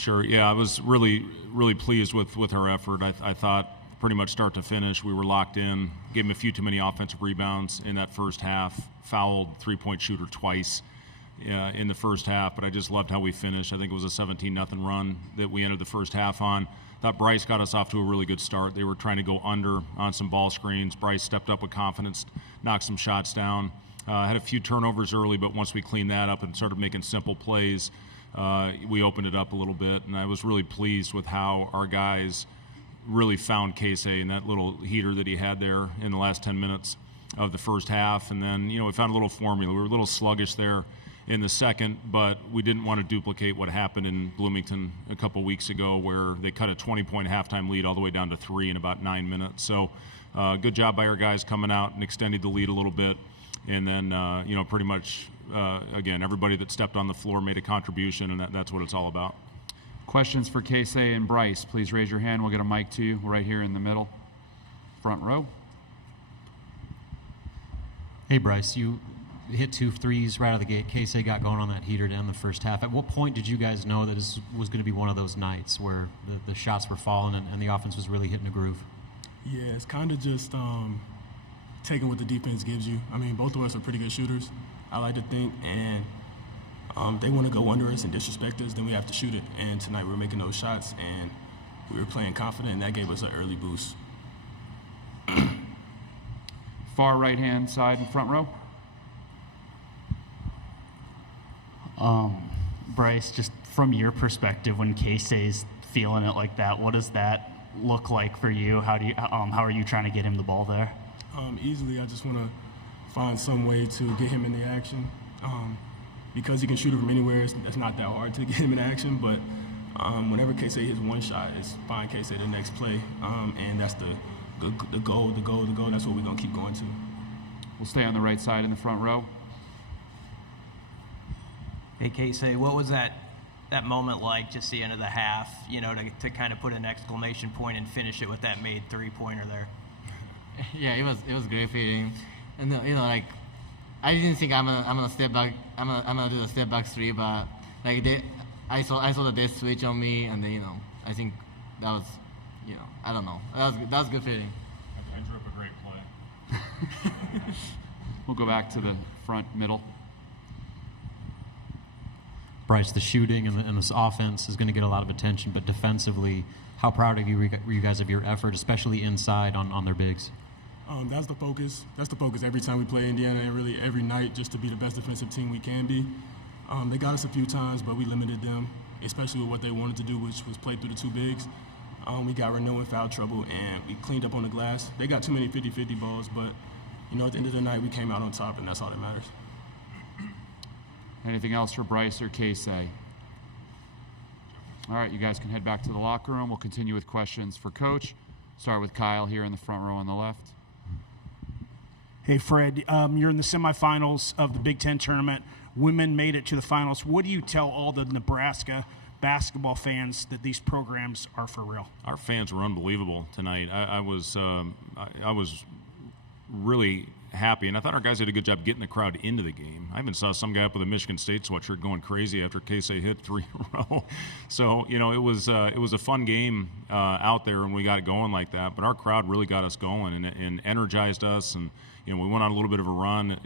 Sure. Yeah, I was really, really pleased with our effort. I thought pretty much start to finish, we were locked in, gave him a few too many offensive rebounds in that first half, fouled three-point shooter twice in the first half, but I just loved how we finished. I think it was a 17-0 run that we ended the first half on. Thought Bryce got us off to a really good start. They were trying to go under on some ball screens. Bryce stepped up with confidence, knocked some shots down. Had a few turnovers early, but once we cleaned that up and started making simple plays, we opened it up a little bit, and I was really pleased with how our guys really found Casey and that little heater that he had there in the last 10 minutes of the first half. And then, we found a little formula. We were a little sluggish there in the second, but we didn't want to duplicate what happened in Bloomington a couple weeks ago where they cut a 20-point halftime lead all the way down to 3 in about 9 minutes. So good job by our guys coming out and extending the lead a little bit. And then, pretty much, again, everybody that stepped on the floor made a contribution, and that's what it's all about. Questions for Casey and Bryce, please raise your hand. We'll get a mic to you right here in the middle, front row. Hey, Bryce, you hit 2 threes right out of the gate. Casey got going on that heater down the first half. At what point did you guys know that this was going to be one of those nights where the shots were falling and the offense was really hitting a groove? Yeah, it's kind of just taking what the defense gives you. I mean, both of us are pretty good shooters, I like to think, and they want to go under us and disrespect us, then we have to shoot it. And tonight we were making those shots, and we were playing confident, and that gave us an early boost. Far right-hand side in front row. Bryce, just from your perspective, when Casey's feeling it like that, what does that look like for you? How are you trying to get him the ball there? Easily, I just want to find some way to get him in the action. Because he can shoot it from anywhere, it's not that hard to get him in action. But whenever Casey hits one shot, it's find Casey the next play, and that's the goal. That's what we're gonna keep going to. We'll stay on the right side in the front row. Hey, Casey, what was that moment like, just the end of the half? To kind of put an exclamation point and finish it with that made 3-pointer there. Yeah, it was great feeling, and like I didn't think I'm gonna step back. I'm gonna do the step back 3, but like I saw that they switch on me, and then I think that was I don't know, that was good feeling. I drew up a great play. We'll go back to the front middle. Bryce, the shooting and this offense is going to get a lot of attention, but defensively, how proud of you were you guys of your effort, especially inside on their bigs? That's the focus. That's the focus every time we play Indiana, and really every night, just to be the best defensive team we can be. They got us a few times, but we limited them, especially with what they wanted to do, which was play through the 2 bigs. We got Renault in foul trouble, and we cleaned up on the glass. They got too many 50-50 balls, but at the end of the night, we came out on top, and that's all that matters. Anything else for Bryce or Casey? All right, you guys can head back to the locker room. We'll continue with questions for Coach. Start with Kyle here in the front row on the left. Hey, Fred, you're in the semifinals of the Big Ten tournament. Women made it to the finals. What do you tell all the Nebraska basketball fans that these programs are for real? Our fans were unbelievable tonight. I was really happy, and I thought our guys did a good job getting the crowd into the game. I even saw some guy up with a Michigan State sweatshirt going crazy after Casey hit 3 in a row. So it was a fun game out there, and we got it going like that. But our crowd really got us going and energized us, and we went on a little bit of a run.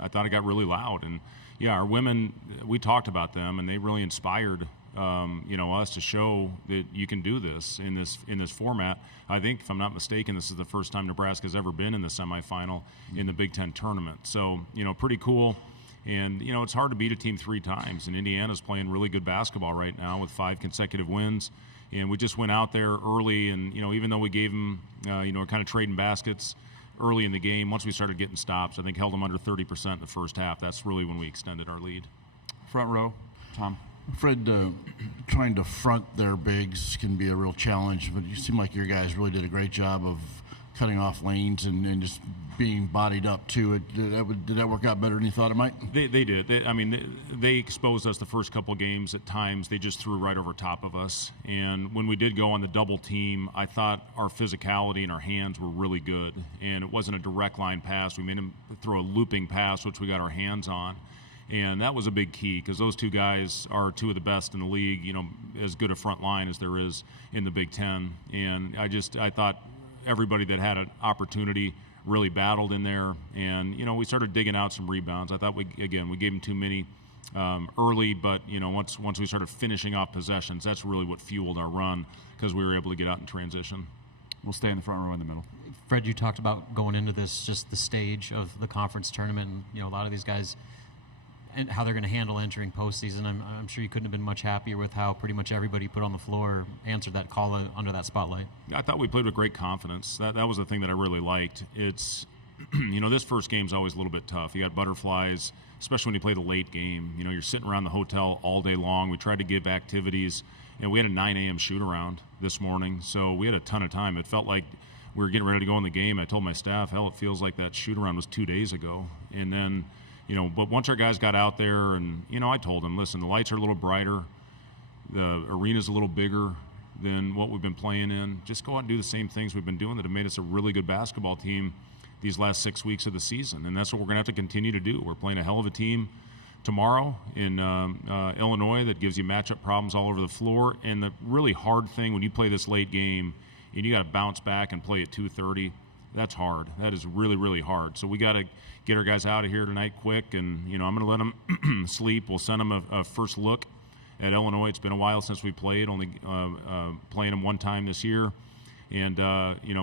I thought it got really loud, and yeah, our women, we talked about them, and they really inspired us to show that you can do this in this format. I think, if I'm not mistaken, this is the first time Nebraska's ever been in the semifinal in the Big Ten tournament. So, pretty cool. And, it's hard to beat a team 3 times. And Indiana's playing really good basketball right now with 5 consecutive wins. And we just went out there early, and, even though we gave them, kind of trading baskets early in the game, once we started getting stops, I think held them under 30% in the first half. That's really when we extended our lead. Front row, Tom. Fred, trying to front their bigs can be a real challenge, but you seem like your guys really did a great job of cutting off lanes and just being bodied up to it. Did that work out better than you thought it might? They did. They exposed us the first couple games. At times, they just threw right over top of us. And when we did go on the double team, I thought our physicality and our hands were really good. And it wasn't a direct line pass. We made them throw a looping pass, which we got our hands on. And that was a big key because those two guys are two of the best in the league, as good a front line as there is in the Big Ten. And I thought everybody that had an opportunity really battled in there. And, we started digging out some rebounds. I thought we gave them too many early, but, once we started finishing off possessions, that's really what fueled our run because we were able to get out in transition. We'll stay in the front row in the middle. Fred, you talked about going into this, just the stage of the conference tournament, and a lot of these guys and how they're going to handle entering postseason. I'm sure you couldn't have been much happier with how pretty much everybody put on the floor answered that call under that spotlight. I thought we played with great confidence. That was the thing that I really liked. It's, this first game's always a little bit tough. You got butterflies, especially when you play the late game. You're sitting around the hotel all day long. We tried to give activities, and we had a 9 a.m. shoot-around this morning, so we had a ton of time. It felt like we were getting ready to go in the game. I told my staff, hell, it feels like that shoot-around was 2 days ago. And then, but once our guys got out there and, I told them, listen, the lights are a little brighter, the arena's a little bigger than what we've been playing in. Just go out and do the same things we've been doing that have made us a really good basketball team these last 6 weeks of the season. And that's what we're going to have to continue to do. We're playing a hell of a team tomorrow in Illinois that gives you matchup problems all over the floor. And the really hard thing when you play this late game and you got to bounce back and play at 2:30, that's hard. That is really, really hard. So we got to get our guys out of here tonight quick, and I'm going to let them sleep. We'll send them a first look at Illinois. It's been a while since we played, only playing them one time this year, and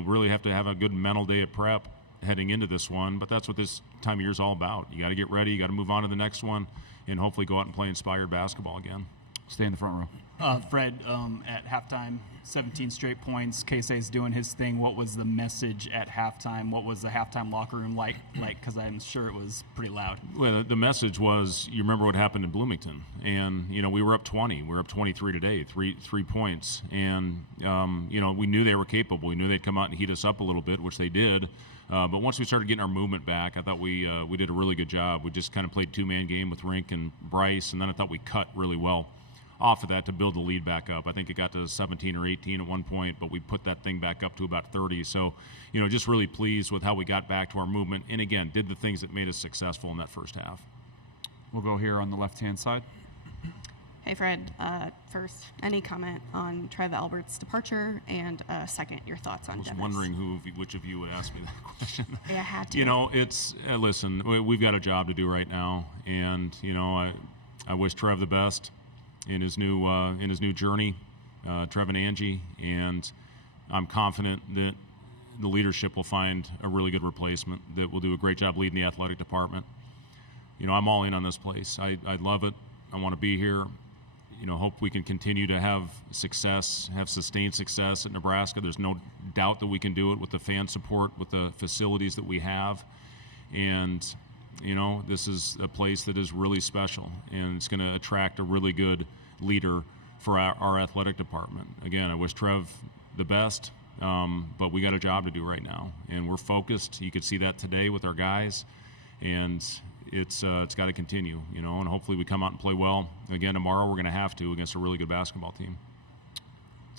really have to have a good mental day of prep heading into this one. But that's what this time of year is all about. You got to get ready. You got to move on to the next one, and hopefully go out and play inspired basketball again. Stay in the front row. Fred, at halftime, 17 straight points. Casey's doing his thing. What was the message at halftime? What was the halftime locker room like? Because I'm sure it was pretty loud. Well, the message was, you remember what happened in Bloomington, and we were up 20. We were up 23 today, three points, and we knew they were capable. We knew they'd come out and heat us up a little bit, which they did. But once we started getting our movement back, I thought we did a really good job. We just kind of played two-man game with Rink and Bryce, and then I thought we cut really well off of that to build the lead back up. I think it got to 17 or 18 at one point, but we put that thing back up to about 30. So, just really pleased with how we got back to our movement, and again, did the things that made us successful in that first half. We'll go here on the left-hand side. Hey, Fred. First, any comment on Trev Albert's departure? And second, your thoughts on Dennis? I was wondering which of you would ask me that question. Yeah, I had to. It's listen, we've got a job to do right now, and I wish Trev the best in his new journey, Trev and Angie, and I'm confident that the leadership will find a really good replacement that will do a great job leading the athletic department. I'm all in on this place. I love it. I want to be here. Hope we can continue to have success, have sustained success at Nebraska. There's no doubt that we can do it with the fan support, with the facilities that we have, and this is a place that is really special, and it's going to attract a really good leader for our athletic department. Again, I wish Trev the best, but we got a job to do right now, and we're focused. You could see that today with our guys, and it's got to continue, and hopefully we come out and play well. Again, tomorrow we're going to have to against a really good basketball team.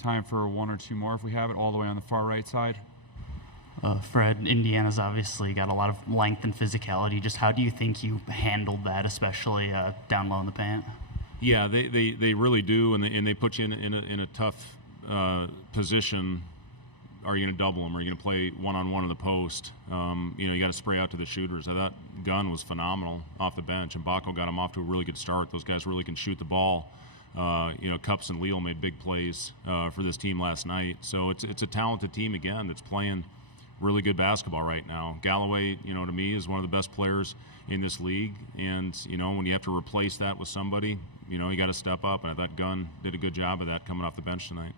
Time for one or two more if we have it, all the way on the far right side. Fred, Indiana's obviously got a lot of length and physicality. Just how do you think you handled that, especially down low in the paint? Yeah, they really do, and they put you in a tough position. Are you going to double them? Are you going to play one-on-one in the post? You got to spray out to the shooters. I thought Gunn was phenomenal off the bench, and Baco got him off to a really good start. Those guys really can shoot the ball. Cups and Leal made big plays for this team last night. So it's a talented team again that's playing really good basketball right now. Galloway, to me, is one of the best players in this league. And, when you have to replace that with somebody, you got to step up. And I thought Gunn did a good job of that coming off the bench tonight.